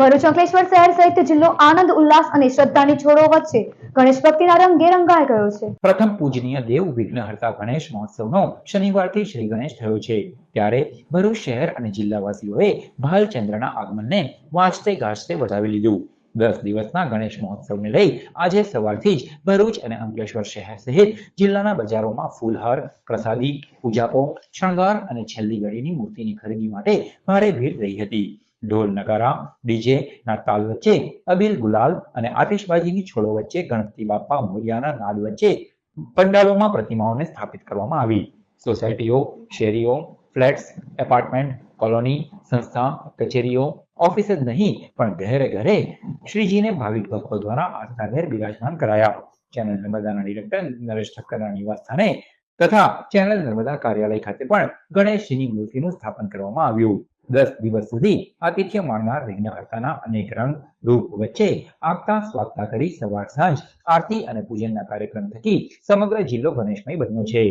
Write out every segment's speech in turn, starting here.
ભરૂચ અંકલેશ્વર શહેર સહિત જિલ્લો આનંદ, ઉલ્લાસ અને શ્રદ્ધાની છોડો વચ્ચે ગણેશ ભક્તિના રંગે રંગાઈ ગયો છે. પ્રથમ પૂજનીય દેવ વિઘ્નહર્તા ગણેશ મહોત્સવનો શનિવારથી શ્રી ગણેશ થયો છે. ત્યારે ભરૂચ શહેર અને જિલ્લાવાસીઓએ ભાલચંદ્રના આગમનને વાંચતે ગાજતે વધાવી લીધું. દસ દિવસના ગણેશ મહોત્સવને લઈ આજે સવારથી જ ભરૂચ અને અંકલેશ્વર શહેર સહિત જિલ્લાના બજારોમાં ફૂલહાર, પ્રસાદી, પૂજાપો, શણગાર અને છેલ્લી ઘડીની મૂર્તિની ખરીદી માટે ભારે ભીડ રહી હતી. ઢોલ, નગારા, ડીજે ના તાલ વચ્ચે, અબીલ, ગુલાલ અને આતિશબાજીની છોડો વચ્ચે ગણપતિ બાપા મોરિયાના નાદ વચ્ચે પંડાલોમાં પ્રતિમાઓને સ્થાપિત કરવામાં આવી. સોસાયટીઓ, શેરીઓ, ફ્લેટ્સ, એપાર્ટમેન્ટ, કોલોની, સંસ્થા, કચેરીઓ, ઓફિસ જ નહીં, પણ ઘરે ઘરે શ્રીજીને ભાવિક ભક્તો દ્વારા આસ્થાભેર બિરાજમાન કરાયા. ચેનલ નર્મદાના ડિરેક્ટર નરેશ ઠક્કરના નિવાસ સ્થાને તથા ચેનલ નર્મદા કાર્યાલય ખાતે પણ ગણેશજીની મૂર્તિનું સ્થાપન કરવામાં આવ્યું. દસ દિવસ સુધી આતિથ્ય માણનાર વિઘ્નહર્તાના અનેક રંગ, રૂપ વચ્ચે આગતા સ્વાગતા કરી સવાર સાંજ આરતી અને પૂજનના કાર્યક્રમ થકી સમગ્ર જિલ્લો ગણેશમય બન્યો છે.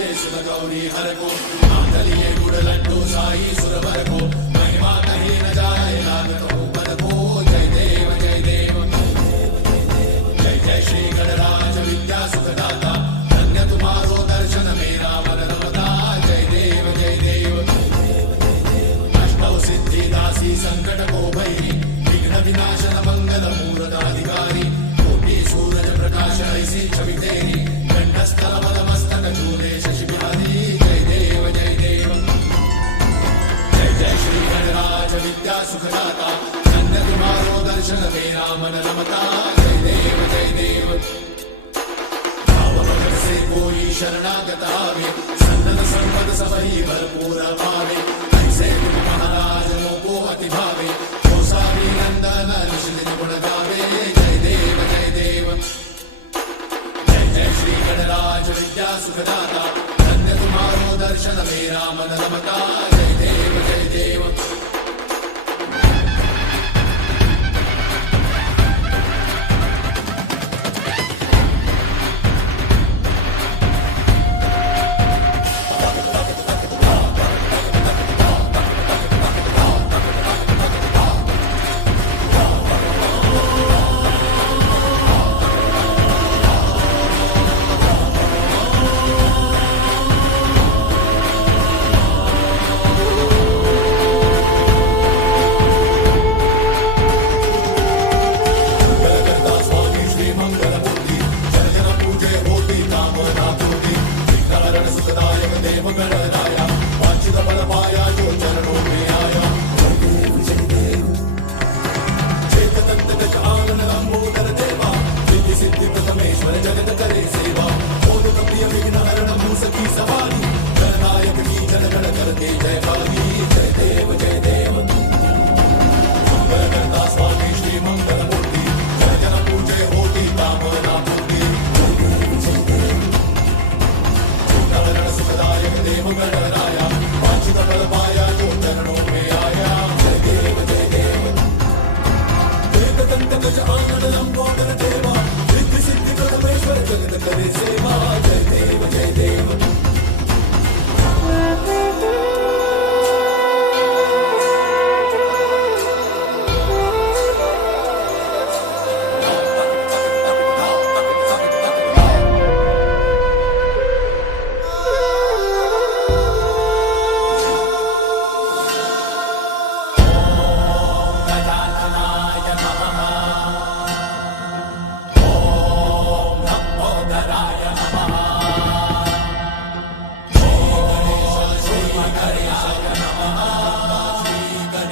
రాజేశుల గౌరీ హరకు మాతలియే గుడలంటూ సాయి సురవరకు మహిమా కహీన జాయ లాగతో વિદ્યા સુખદાતા જન્નત મારો દર્શન મેરા મન રમતા જય દેવ જય દેવ से कोई शरणागत आवे सन्नत संपद सबही भरपूर पावे ऐसे तुम महाराज लोको अति भावे खोसा भी नंदन निश्चित गुण गावे जय देव जय देव जय जय श्री गणराज विद्या सुखदाता धन्य तुम्हारो दर्शन मेरा मन रमता Rastafari. जगत करे सेवा जय देव जय देव